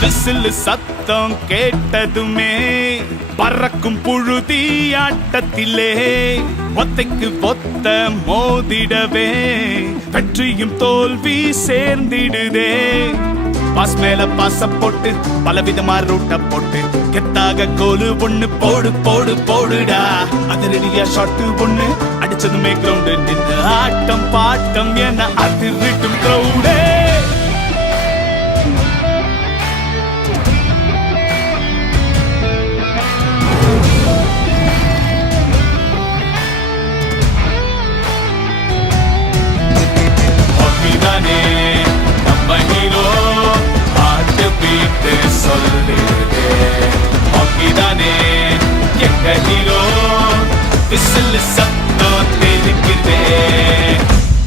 Whistle சத்தம் கேட்டதுமே பறக்கும் புழுதி ஆட்டத்திலே ஒத்தைக்கு ஒத்த மோதிடவே வெற்றியும் தோல்வி சேர்ந்திடுதே. பாஸ் மேல பாச போட்டு பலவிதமா ரூட்ட போட்டு கெத்தாக கோலு ஒண்ணு போடு போடு போடுடா. அதிரடியா ஷாட்டு ஒண்ணு அடிச்சதுமே கிரவுண்டு நின்று ஆட்டம் பாட்டம் என அதிர்விட்டும் கிரவுடே. This is